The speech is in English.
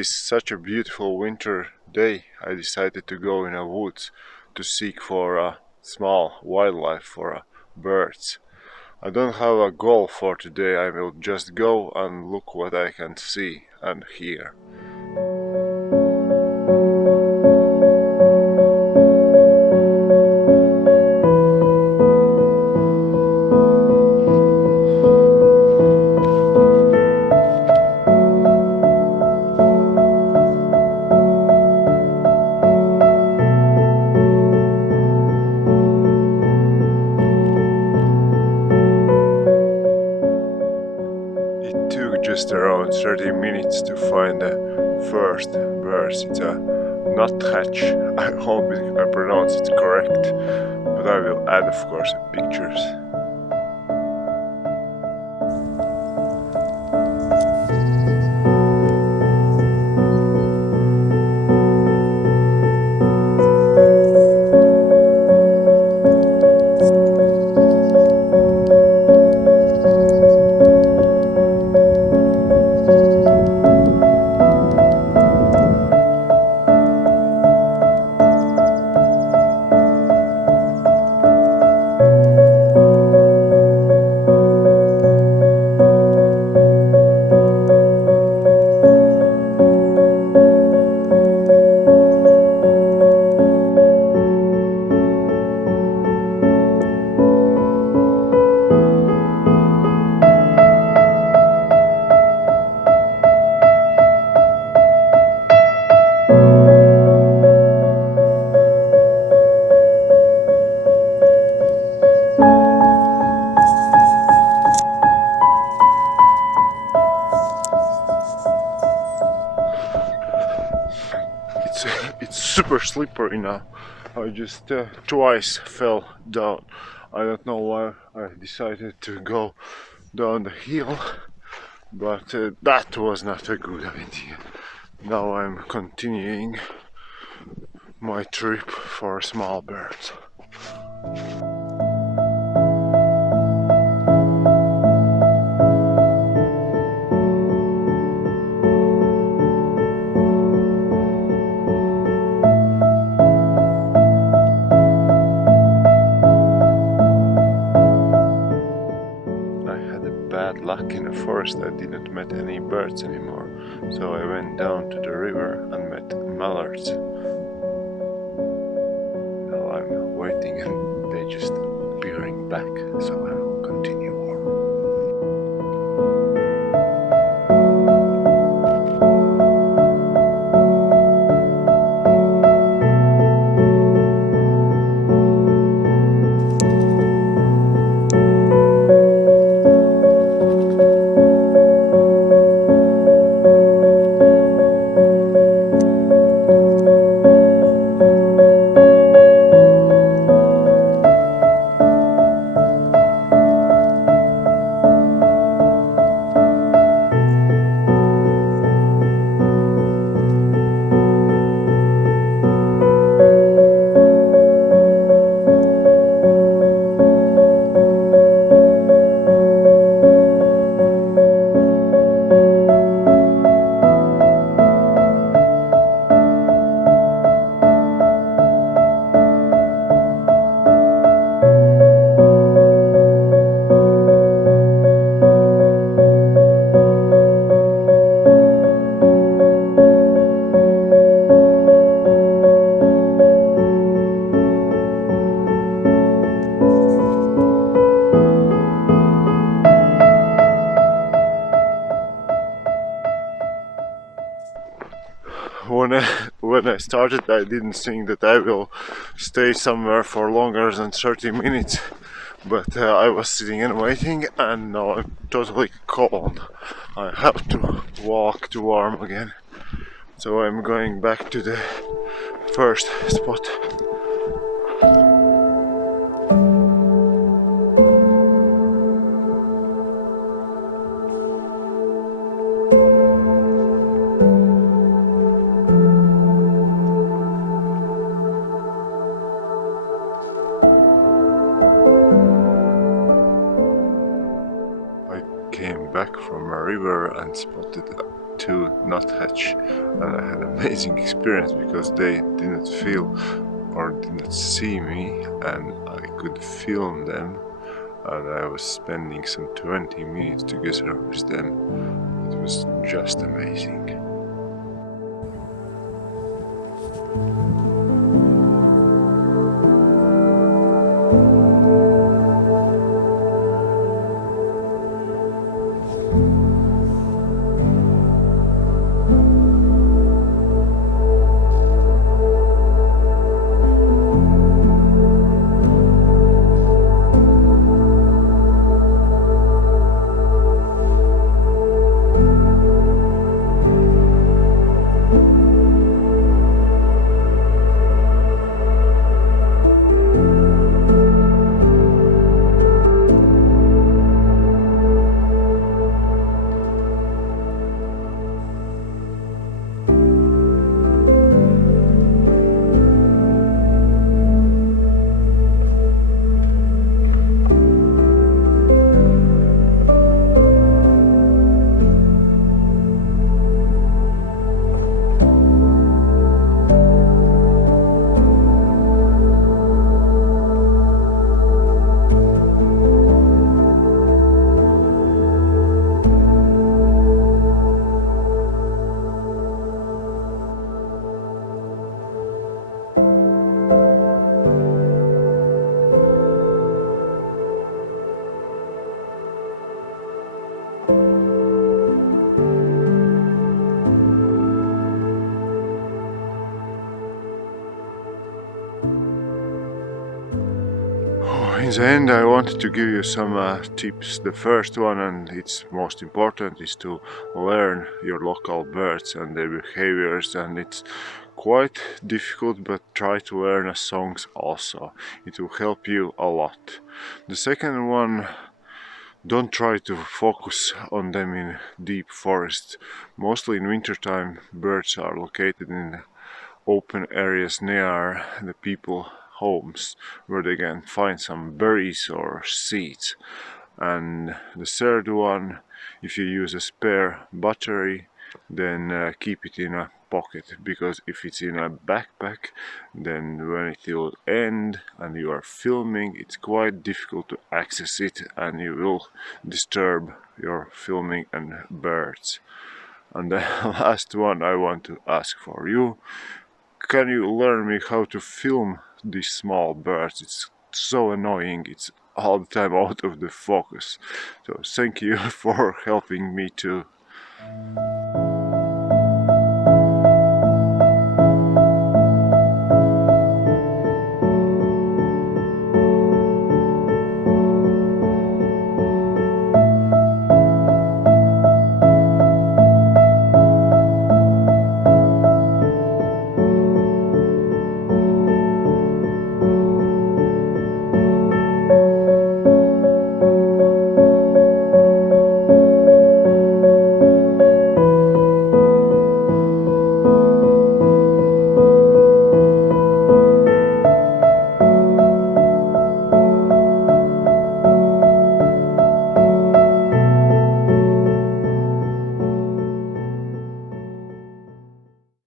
this such a beautiful winter day, I decided to go in the woods to seek for small wildlife, for birds. I don't have a goal for today, I will just go and look what I can see and hear. Just around 30 minutes to find the first birds. It's a nuthatch. I hope I pronounce it correct, but I will add, of course, pictures. It's super slippery now. I just twice fell down. I don't know why I decided to go down the hill, but that was not a good idea. Now I'm continuing my trip for small birds. Bad luck in the forest. I didn't meet any birds anymore, so I went down to the river and met mallards. Now I'm waiting and they just appearing back, so I will continue on. When I started, I didn't think that I will stay somewhere for longer than 30 minutes, but I was sitting and waiting, and now I'm totally cold. I have to walk to warm again, so I'm going back to the first spot. Came back from a river and spotted to Nuthatch, and I had an amazing experience because they didn't feel or didn't see me, and I could film them, and I was spending some 20 minutes together with them. It was just amazing. In the end, I wanted to give you some tips. The first one, and it's most important, is to learn your local birds and their behaviors, and it's quite difficult, but try to learn songs also. It will help you a lot. The second one, don't try to focus on them in deep forest. Mostly in wintertime, birds are located in open areas near the people homes where they can find some berries or seeds. And the third one, if you use a spare battery, then keep it in a pocket, because if it's in a backpack, then when it will end and you are filming, it's quite difficult to access it and you will disturb your filming and birds. And the last one I want to ask for you, can you learn me how to film these small birds? It's so annoying, it's all the time out of the focus. So thank you for helping me too.